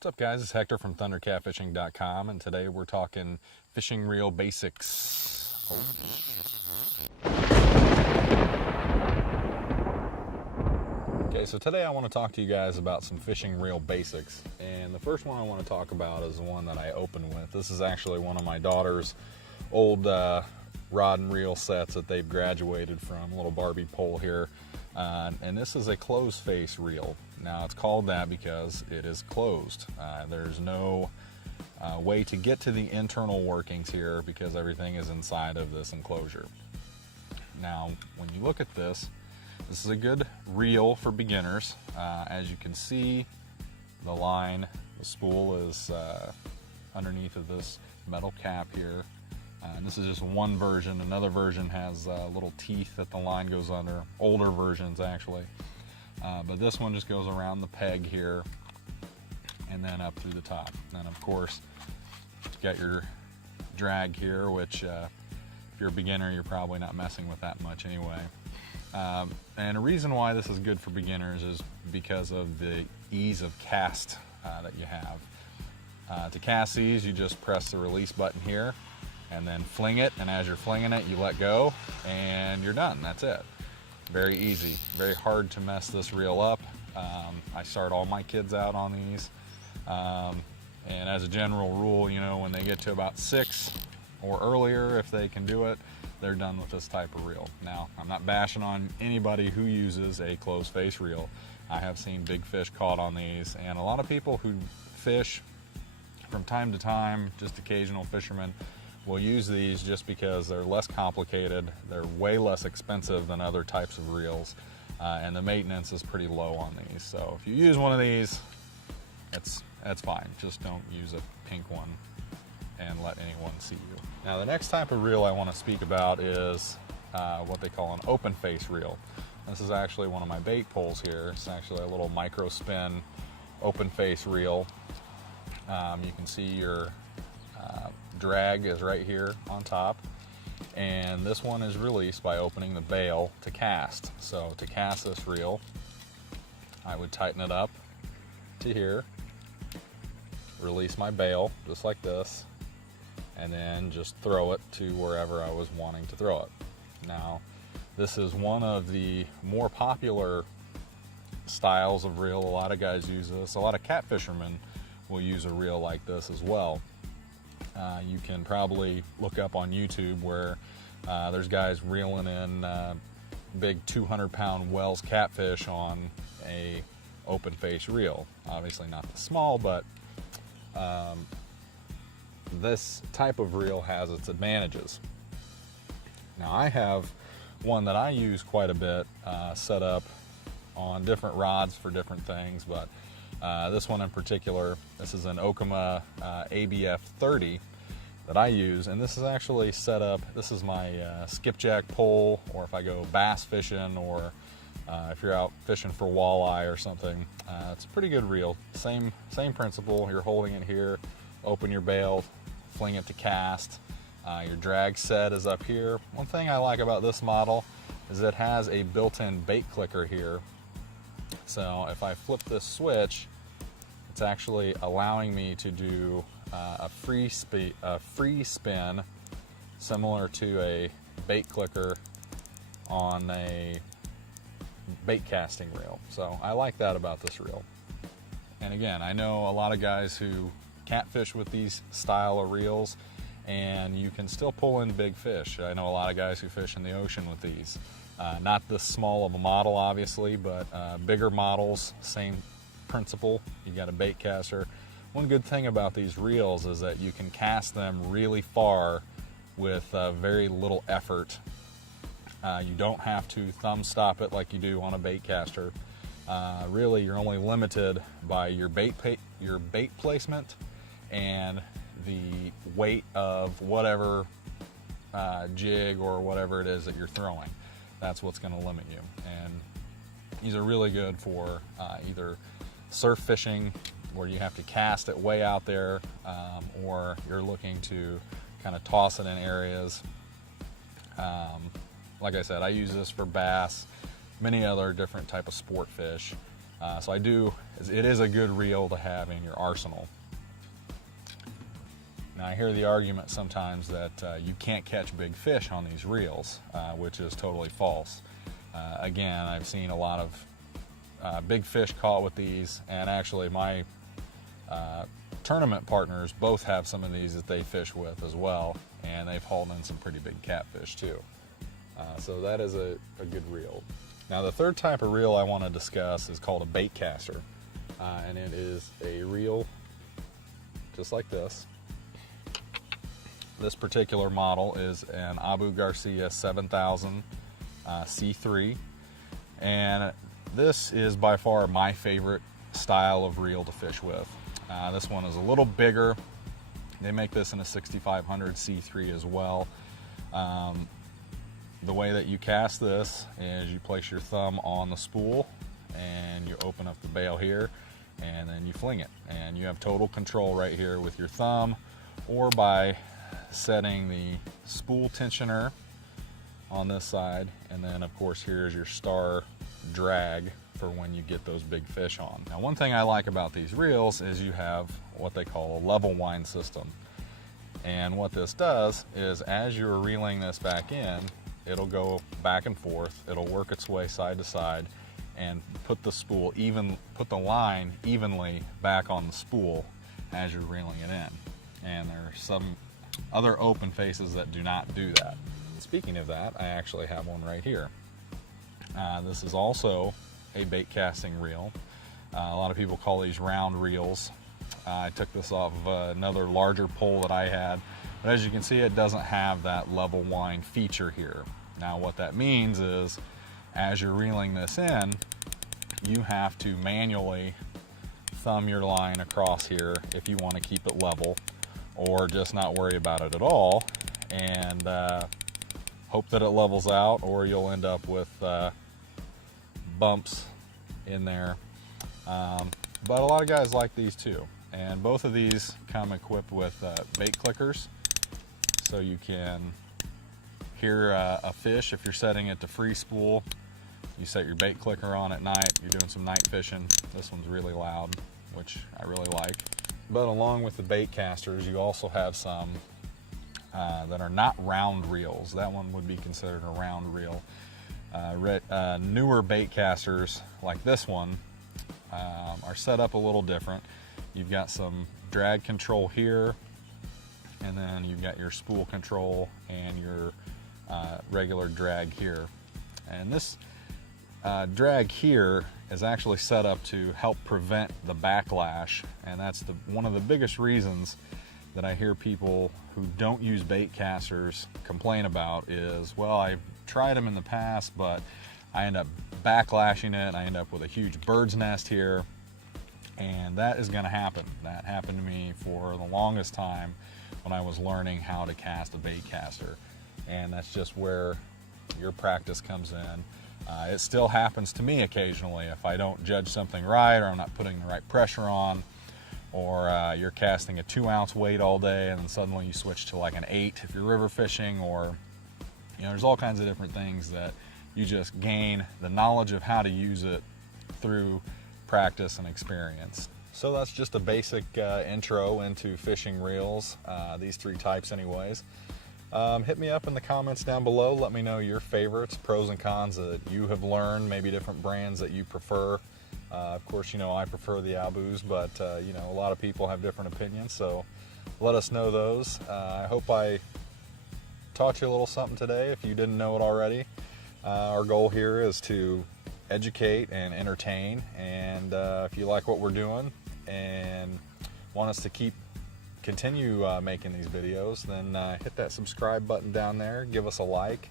What's up, guys? It's Hector from ThunderCatFishing.com, and today we're talking fishing reel basics. Okay, so today I want to talk to you guys about some fishing reel basics, and the first one I want to talk about is the one that I open with. This is actually one of my daughter's old rod and reel sets that they've graduated from, a little Barbie pole here, and this is a closed face reel. Now it's called that because it is closed. There's no way to get to the internal workings here because everything is inside of this enclosure. Now when you look at this is a good reel for beginners. As you can see, the line, the spool is underneath of this metal cap here. And this is just one version. Another version has little teeth that the line goes under, older versions actually. But this one just goes around the peg here and then up through the top. And of course, you got your drag here, which if you're a beginner, you're probably not messing with that much anyway. And a reason why this is good for beginners is because of the ease of cast that you have. To cast these, you just press the release button here and then fling it, and as you're flinging it, you let go and you're done. That's it. Very easy, very hard to mess this reel up. I start all my kids out on these, and as a general rule, you know, when they get to about 6 or earlier, if they can do it, they're done with this type of reel. Now, I'm not bashing on anybody who uses a closed face reel. I have seen big fish caught on these, and a lot of people who fish from time to time, just occasional fishermen, will use these just because they're less complicated, they're way less expensive than other types of reels, and the maintenance is pretty low on these. So if you use one of these, that's fine. Just don't use a pink one and let anyone see you. Now the next type of reel I want to speak about is what they call an open face reel. This is actually one of my bait poles here. It's actually a little micro spin open face reel. You can see your drag is right here on top, and this one is released by opening the bail to cast. So to cast this reel, I would tighten it up to here, release my bail just like this, and then just throw it to wherever I was wanting to throw it. Now this is one of the more popular styles of reel. A lot of guys use this. A lot of catfishermen will use a reel like this as well. You can probably look up on YouTube where there's guys reeling in big 200-pound Wells catfish on a open face reel. Obviously not the small, but this type of reel has its advantages. Now I have one that I use quite a bit, set up on different rods for different things, but this one in particular, this is an Okuma ABF 30 that I use, and this is actually set up, this is my skipjack pole, or if I go bass fishing, or if you're out fishing for walleye or something, it's a pretty good reel. Same principle. You're holding it here, open your bail, fling it to cast. Your drag set is up here. One thing I like about this model is it has a built-in bait clicker here. So if I flip this switch, it's actually allowing me to do a free spin similar to a bait clicker on a bait casting reel. So I like that about this reel. And again, I know a lot of guys who catfish with these style of reels, and you can still pull in big fish. I know a lot of guys who fish in the ocean with these. Not this small of a model, obviously, but bigger models, same principle. You got a bait caster. One good thing about these reels is that you can cast them really far with very little effort. You don't have to thumb stop it like you do on a bait caster. Really, you're only limited by your bait placement and the weight of whatever jig or whatever it is that you're throwing. That's what's going to limit you. And these are really good for either surf fishing, where you have to cast it way out there, or you're looking to kind of toss it in areas. Like I said, I use this for bass, many other different type of sport fish. So it is a good reel to have in your arsenal. Now I hear the argument sometimes that you can't catch big fish on these reels, which is totally false. Again, I've seen a lot of big fish caught with these, and actually my tournament partners both have some of these that they fish with as well, and they've hauled in some pretty big catfish too. So that is a good reel. Now the third type of reel I want to discuss is called a bait caster, and it is a reel just like this. This particular model is an Abu Garcia 7000 C3, and this is by far my favorite style of reel to fish with. This one is a little bigger. They make this in a 6500 C3 as well. The way that you cast this is you place your thumb on the spool and you open up the bail here, and then you fling it, and you have total control right here with your thumb, or by setting the spool tensioner on this side, and then of course here's your star drag for when you get those big fish on. Now one thing I like about these reels is you have what they call a level wind system, and what this does is as you're reeling this back in, it'll go back and forth, it'll work its way side to side and put the line evenly back on the spool as you're reeling it in. And there are some other open faces that do not do that. Speaking of that, I actually have one right here. This is also a bait casting reel. A lot of people call these round reels. I took this off of another larger pole that I had, but as you can see, it doesn't have that level wind feature here. Now what that means is as you're reeling this in, you have to manually thumb your line across here if you want to keep it level, or just not worry about it at all and hope that it levels out, or you'll end up with bumps in there. But a lot of guys like these too, and both of these come equipped with bait clickers, so you can hear a fish if you're setting it to free spool. You set your bait clicker on at night, you're doing some night fishing. This one's really loud, which I really like. But along with the bait casters, you also have some that are not round reels. That one would be considered a round reel. Newer bait casters like this one are set up a little different. You've got some drag control here, and then you've got your spool control and your regular drag here. And this drag here is actually set up to help prevent the backlash, and that's one of the biggest reasons that I hear people who don't use bait casters complain about is, well, I've tried them in the past, but I end up backlashing it, I end up with a huge bird's nest here, and that is going to happen. That happened to me for the longest time when I was learning how to cast a bait caster, and that's just where your practice comes in. It still happens to me occasionally if I don't judge something right, or I'm not putting the right pressure on, or you're casting a 2-ounce weight all day and then suddenly you switch to like an 8 if you're river fishing, or there's all kinds of different things that you just gain the knowledge of how to use it through practice and experience. So that's just a basic intro into fishing reels, these 3 types anyways. Hit me up in the comments down below. Let me know your favorites, pros and cons that you have learned, maybe different brands that you prefer. Of course, I prefer the Abus, but a lot of people have different opinions, so let us know those. I hope I taught you a little something today if you didn't know it already. Our goal here is to educate and entertain, and if you like what we're doing and want us to continue making these videos, then hit that subscribe button down there, give us a like,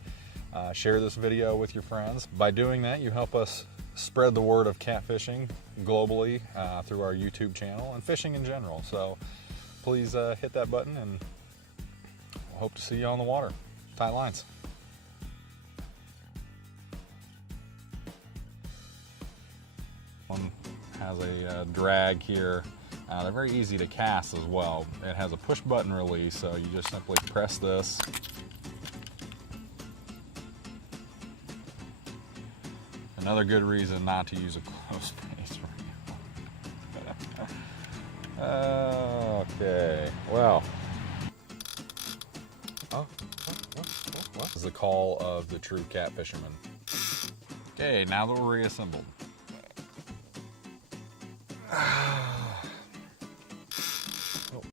share this video with your friends. By doing that, you help us spread the word of catfishing globally through our YouTube channel and fishing in general. So please hit that button, and we'll hope to see you on the water. Tight lines. One has a drag here. They're very easy to cast as well. It has a push button release, so you just simply press this. Another good reason not to use a closed base reel. Okay, well. Oh, what? This is the call of the true cat fisherman. Okay, now that we're reassembled,